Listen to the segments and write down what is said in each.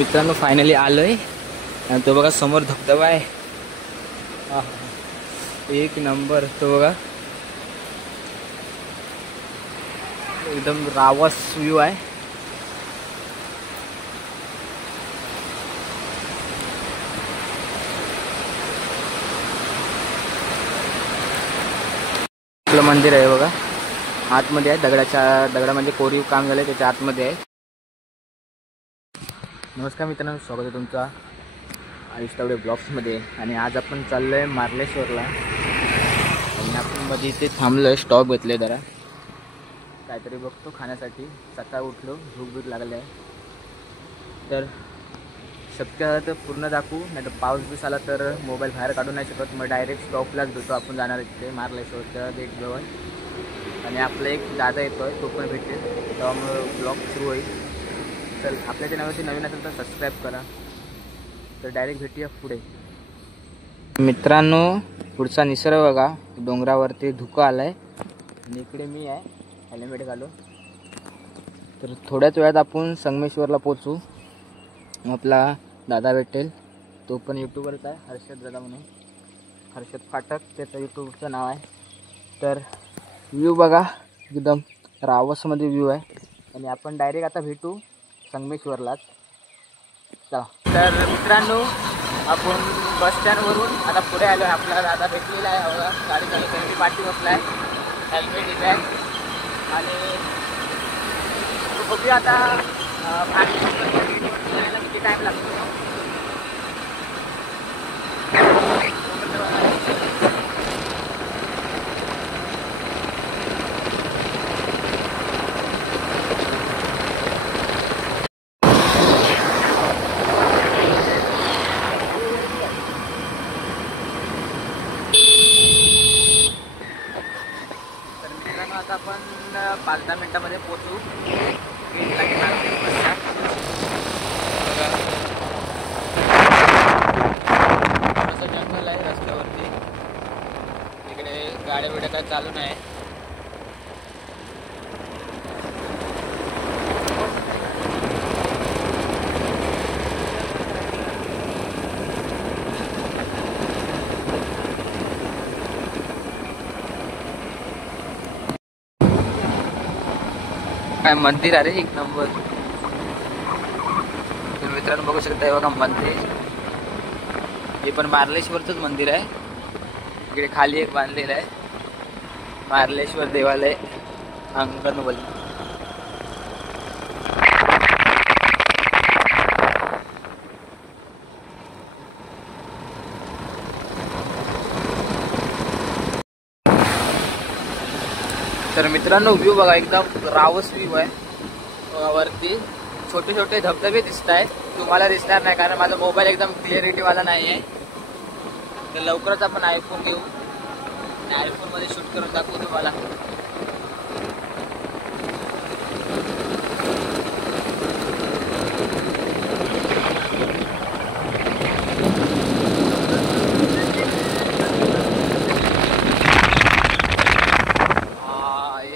मित्रांनो फायनली आलोय आणि तो बघा समोर धबधबा आहे. एक नंबर. तो बघा एकदम रावस व्ह्यू आहे. आपलं मंदिर आहे बघा, आतमध्ये आहे. दगडा म्हणजे कोरीव काम झालंय त्याच्या आतमध्ये आहे. नमस्कार मित्रांनो, स्वागत आहे तुमचा आयुष तावडे ब्लॉग्समध्ये. आणि आज आपण चाललो आहे मार्लेश्वरला. आणि आपण मध्ये इथे थांबलो आहे, स्टॉप घेतले जरा काहीतरी बघतो खाण्यासाठी. सकाळ उठलो, भूक लागले आहे. तर शक्य झालं तर पूर्ण दाखवू, नाही तर पाऊस बीस आला तर मोबाईल बाहेर काढू नाही शकत. मग डायरेक्ट स्टॉपलाच भेटू. आपण जाणार आहे तिथे मार्लेश्वरच्या गेटजवळ. आणि आपला एक दादा येतो आहे, तो पण भेटेल, तेव्हा मग ब्लॉग सुरू होईल. चल, आपल्या चॅनलवरती नवीन असेल तर सबस्क्राईब करा. तर डायरेक्ट भेटूया पुढे. मित्रांनो, पुढचा निसर्ग बघा, डोंगरावरती धुकं आलं आहे. आणि इकडे मी आहे, हेल्मेट घालून. तर थोड्याच वेळात आपण संगमेश्वरला पोचू. आपला दादा भेटेल, तो पण यूट्यूबरच आहे, हर्षद दादा म्हणून, हर्षद फाटक त्याचं यूट्यूबचं नाव आहे. तर व्ह्यू बघा, एकदम रावसमध्ये व्ह्यू आहे. आणि आपण डायरेक्ट आता भेटू संगमेश्वरलाच. चला. तर मित्रांनो, आपण बसस्टँडवरून आता पुढे आलो आहे. आपला दादा भेटलेला आहे बघा, गाडी चालू पाठी बसला आहे, हेल्मेट इथे आहे. आणि बघूया आता किती टाईम लागतो. आता आपण 5-10 मिनिटांमध्ये पोहोचू. थोडंसं जंगल आहे रस्त्यावरती, इकडे गाड्या बिड्या काय चालू नाही. काय मंदिर आहे रे, एक नंबर. तुम्ही मित्रांनो बघू शकता बघा मंदिर. हे पण मार्लेश्वरचंच मंदिर आहे. इकडे खाली एक बांधलेलं आहे, मार्लेश्वर देवालय अंगणवली. तर मित्रांनो व्ह्यू बघा, एकदम रावस व्ह्यू आहे. वरती छोटे छोटे धबधबे दिसत आहेत. तुम्हाला दिसणार नाही कारण माझा मोबाईल एकदम क्लिअरिटीवाला नाही आहे. तर लवकरच आपण आयफोन घेऊ आणि आयफोनमध्ये शूट करून दाखवू तुम्हाला.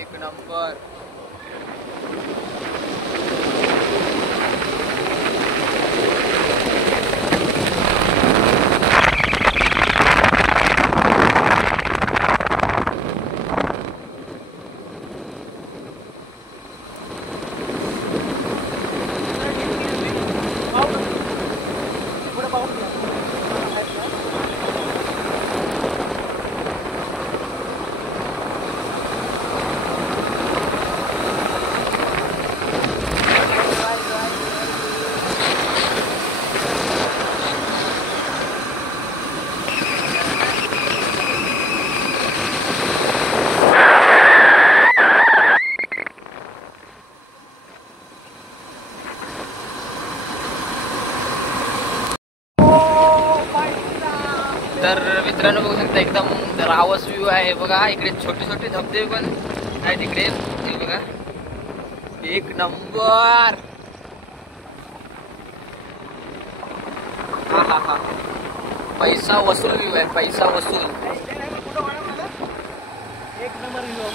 एक नंबर. तर मित्रांनो बघू शकता, एकदम रावस व्ह्यू आहे बघा. इकडे छोटे छोटे धबधबे पण आहेत इकडे, हे बघा, एक नंबर. हा हा हा, पैसा वसूल व्ह्यू आहे, पैसा वसूल. एक नंबर व्ह्यू.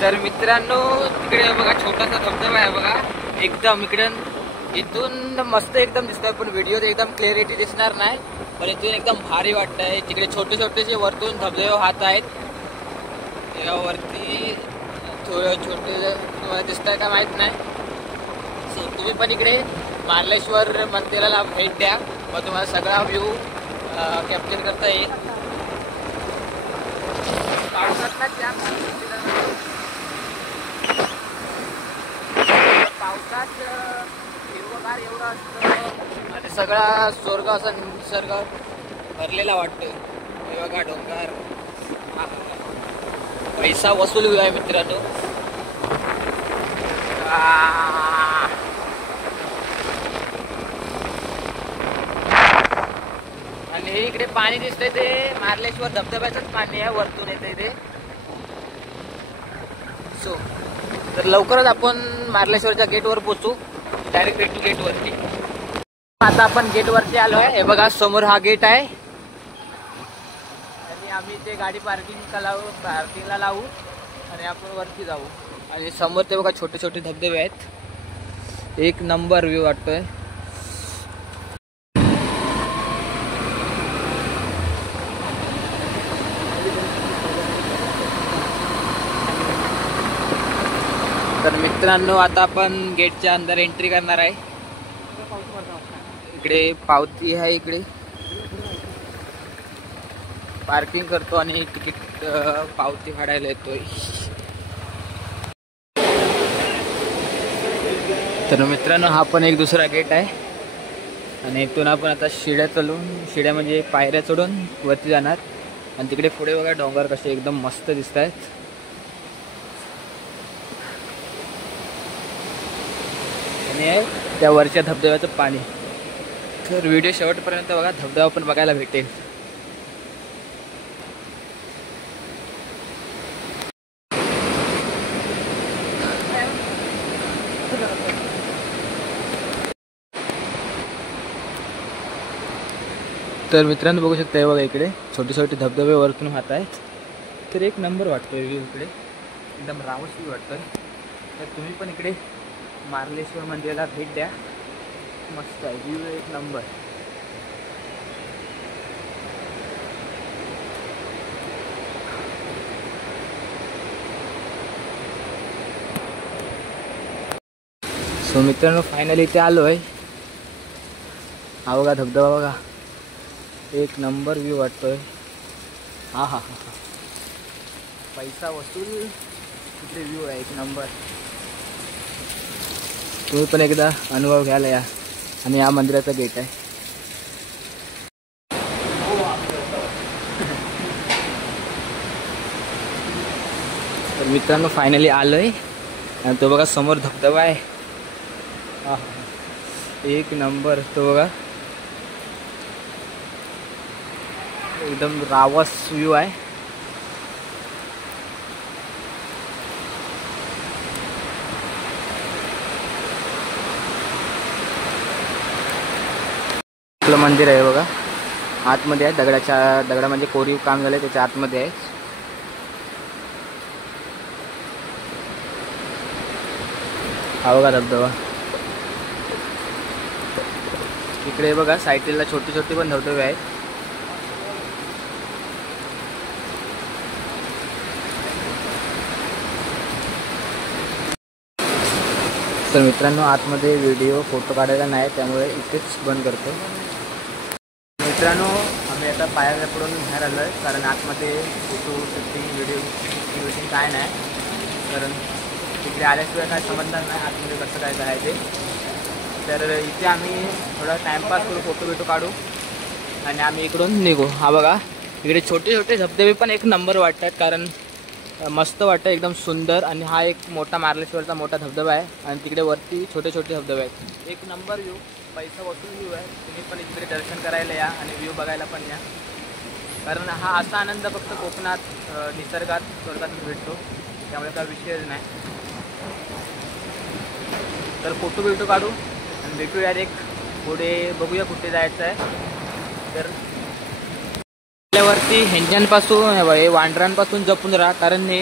तर मित्रांनो तिकडे बघा छोटासा धबधबा आहे बघा, एकदम इकडे इथून मस्त एकदम दिसतंय, पण व्हिडिओत एकदम क्लिअरिटी दिसणार नाही, पण इथून एकदम भारी वाटतंय. तिकडे छोटे छोटेसे वरतून धबधबे वाहत आहेत, वरती थोडे छोटे तुम्हाला दिसत आहे का माहित नाही. सो तुम्ही पण इकडे मार्लेश्वर मंदिराला भेट द्या, मग तुम्हाला सगळा व्ह्यू कॅप्चर करता येईल. पावसात हिरवगार एवढं असतं आणि सगळा स्वर्ग असा निसर्ग भरलेला वाटतो. हे बघा डोंगर, पैसा वसूल व्ह्यू आहे मित्रांनो. आणि हे इकडे पाणी दिसतंय ते मार्लेश्वर धबधब्याचंच पाणी आहे, वरतून येतंय ते. सो तर लवकरच आपण मार्लेश्वरच्या गेटवर पोहोचू, डायरेक्ट भेटू गेटवरती. आता आपण गेटवरती आलोय. हे बघा समोर हा गेट आहे आणि आम्ही ते गाडी पार्किंगला लावू आणि आपण वरती जाऊ. आणि समोर ते बघा छोटे छोटे धबधबे आहेत, एक नंबर व्ह्यू वाटतोय. तर मित्रांनो आता आपण गेटच्या अंदर एंट्री करणार आहे. इकडे पावती आहे, इकडे पार्किंग करतो आणि तिकीट पावती काढायला येतोय. तर मित्रांनो हा पण एक दुसरा गेट आहे आणि इथून आपण आता शिड्या म्हणजे पायऱ्या चढून वरती जाणार. आणि तिकडे पुढे बघा डोंगर कसे एकदम मस्त दिसत आहेत. आणि त्या वरच्या धबधब्याचं पाणी. तर व्हिडिओ शेवटपर्यंत बघा, धबधबा पण बघायला भेटेल. तर मित्रांनो बघू शकता बघा इकडे छोटे छोटे धबधबे वरतून वाहत आहेत. तर एक नंबर वाटतोय व्ह्यू, इकडे एकदम रावस व्ह्यू वाटतोय. तर तुम्ही पण इकडे मार्लेश्वर मंदिराला भेट द्या, मस्त आहे व्ह्यू, एक नंबर. सो मित्रांनो फायनली इथे आलो आहे. हा बघा धबधबा बघा, एक नंबर व्ह्यू वाटतोय. हा हा हा हा, पैसा वसूल इथे व्ह्यू आहे, एक नंबर. तुम्ही पण एकदा अनुभव घ्यायला या. आणि या मंदिराचा गेट आहे. तर मित्रांनो फायनली आलोय आणि तो बघा समोर धबधबा आहे. हा एक नंबर. तो बघा एकदम रावस व्ह्यू आहे. आपलं मंदिर आहे बघा, आतमध्ये आहे. दगडा म्हणजे कोरीव काम झालंय त्याच्या आतमध्ये आहे. हा बघा धबधबा. इकडे बघा साईडला छोटे छोटे पण धबधबे आहेत. तर मित्रांनो आतमध्ये व्हिडिओ फोटो काढायला नाही, त्यामुळे इथेच बंद करतो. मित्रांनो आम्ही आता पायाला पडून बाहेर आलो आहे, कारण आतमध्ये फोटो शूटिंग व्हिडिओ शूटिंग काय नाही, कारण तिकडे आल्याशिवाय काय समजणार नाही आतमध्ये कसं काय आहे ते. तर इथे आम्ही थोडा टाईमपास करू, फोटो बिटो काढू आणि आम्ही इकडून निघू. हा बघा इकडे छोटे छोटे धबधबे पण एक नंबर वाटतात, कारण मस्त वाटतं, एकदम सुंदर. आणि हा एक मोठा मार्लेश्वरचा मोठा धबधबा आहे आणि तिकडे वरती छोटे छोटे धबधबे आहेत. एक नंबर व्ह्यू, पैसा वसूल व्ह्यू आहे. तुम्ही पण इकडे दर्शन करायला या आणि व्ह्यू बघायला पण या, कारण हा असा आनंद फक्त कोकणात निसर्गात स्वर्गात भेटतो, त्यामुळे काय विषयच नाही. तर फोटो बिटो काढू आणि भेटू डायरेक्ट पुढे, बघूया कुठे जायचं आहे. तर वरती हेंजनपासून हे वांढरांपासून जपून राहा, कारण हे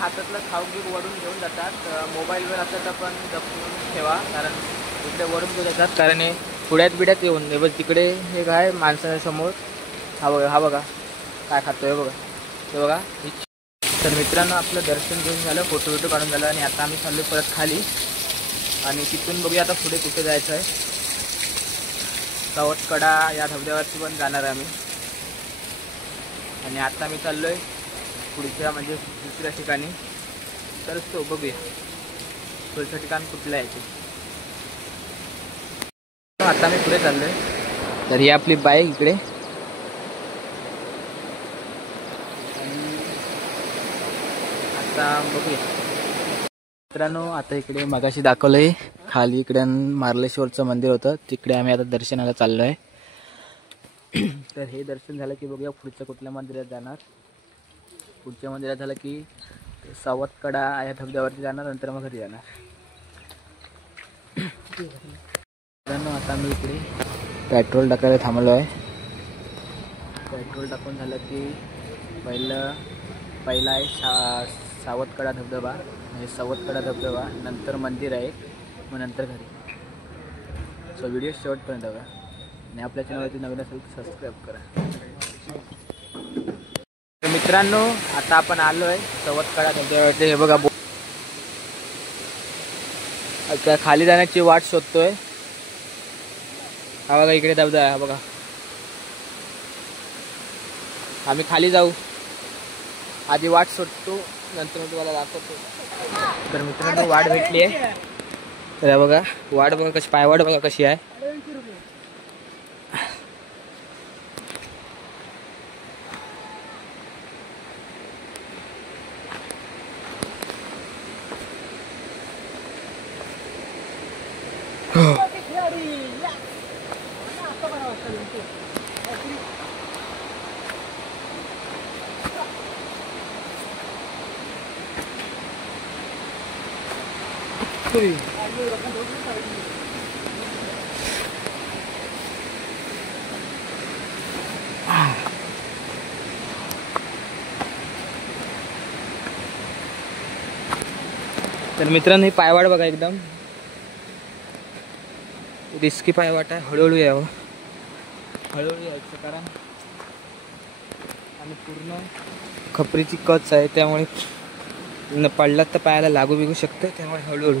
हातातलं खाऊ घेऊन वडून घेऊन जातात. मोबाईलवर असं तर पण जपून ठेवा, कारण इकडे वडून घेऊन जातात. कारण हे पुढ्यात बिड्यात येऊन बघ तिकडे हे काय माणसासमोर हा बघा काय खातोय बघा, ते बघा. तर मित्रांनो आपलं दर्शन घेऊन झालं, फोटो बिटो काढून झालं आणि आता आम्ही चाललो परत खाली आणि तिथून बघूया आता पुढे कुठे जायचं आहे. सावतकडा या धबधब्यावरती पण जाणार आहे आम्ही. आणि आता मी चाललोय पुढच्या म्हणजे दुसऱ्या ठिकाणी. तर तो बघूया पुढचं ठिकाण कुठलं आहे ते. आता मी पुढे चाललोय. तर ही आपली बाईक इकडे आता बघूया मित्रांनो. आता इकडे मगाशी दाखवलंय खाली इकडे मार्लेश्वरचं मंदिर होतं, तिकडे आम्ही आता दर्शनाला चाललो आहे. तर हे दर्शन झालं की बघूया पुढच्या कुठल्या मंदिरात जाणार. पुढच्या मंदिरात झालं की सावतकडा या धबधब्यावरती जाणार, नंतर मग घरी जाणार. मित्रांनो आता मी इकडे पेट्रोल टाकायला थांबलो आहे. पेट्रोल टाकून झालं की पहिला आहे सावतकडा धबधबा, म्हणजे सावतकडा धबधबा, नंतर मंदिर आहे, मग नंतर घरी. सो व्हिडिओ शेवटपर्यंत बघा आणि आपल्या चॅनलवरती नवीन असेल तर सबस्क्राईब करा. तर मित्रांनो आता आपण आलो आहे सावतकडा धबधब्यावरती. हे बघा आता खाली जाण्याची वाट शोधतोय. हा बघा इकडे धबधबा आहे, हा बघा. आम्ही खाली जाऊ, आधी वाट शोधतो, नंतर मी तुम्हाला दाखवतो. तर मित्रांनो वाट भेटली आहे. तर बघा वाट बघा कशी, पायवाट बघा कशी आहे. तर मित्रांनो ही पायवाट बघा, एकदम रिस्की पायवाट आहे. हळूहळू यावं, हळूहळू यायचं, कारण आणि पूर्ण खपरीची कच आहे, त्यामुळे पडलात तर पायाला लागू बिगू शकतं, त्यामुळे हळूहळू.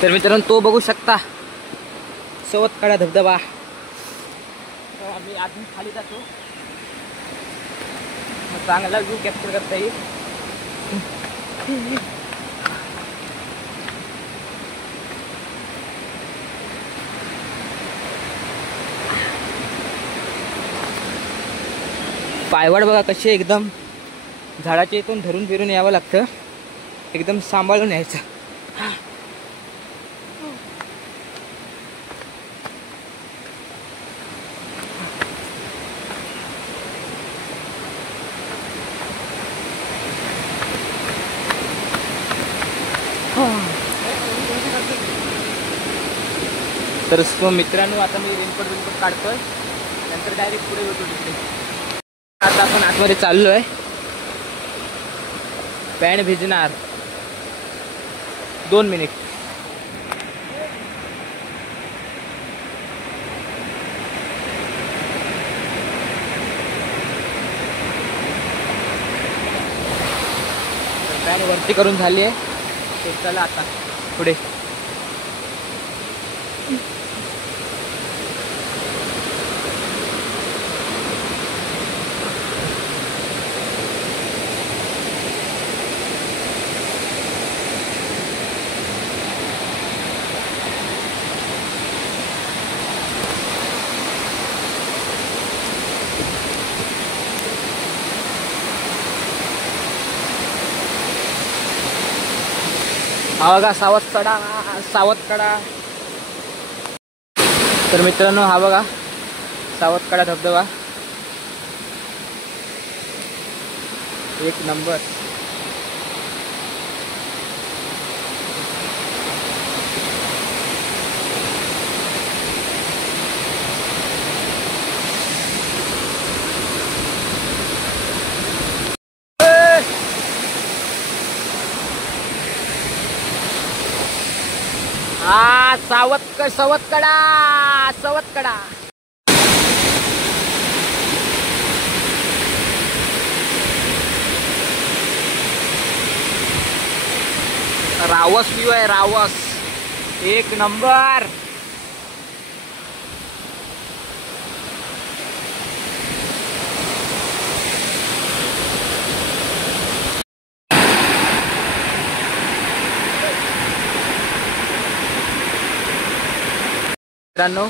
तर मित्रांनो तो बघू शकता सावतकडा धबधबा. तर आम्ही आतून खाली जातो, मग चांगला व्ह्यू कॅप्चर करता येईल. पायवाट बघा कशी एकदम, झाडाच्या इथून धरून फिरून यावं लागतं, एकदम सांभाळून यायचं. तर मित्रांनो आता मी रेनकोट काढतोय, नंतर डायरेक्ट पुढे होतो तिथे. आता आपण आतमध्ये चाललो आहे. Pant भिजणार 2 minute. पॅन्ट वरती करून झाली आहे. तर चला आता पुढे. हा बघा सावतकडा, सावतकडा. तर मित्रांनो हा बघा सावतकडा धबधबा, एक नंबर. हा सावतकडा, सावतकडा. रावस व्ह्यू आहे, रावस एक नंबर. मित्रांनो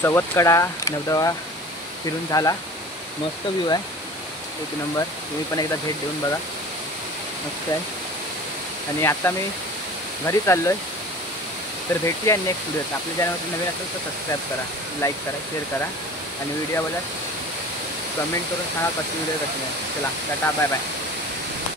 सावतकडा धबधबा फिरून झाला, मस्त व्ह्यू आहे, एक नंबर. तुम्ही पण एकदा भेट देऊन बघा, मस्त आहे. आणि आता मी घरी चाललो आहे. तर भेटूया नेक्स्ट व्हिडिओत. आपल्या चॅनलवर नवीन असेल तर सबस्क्राईब करा, लाईक करा, शेअर करा आणि व्हिडिओ बघा कमेंट करून सांगा कशी व्हिडिओ कशी नाही. चला टाटा, बाय बाय.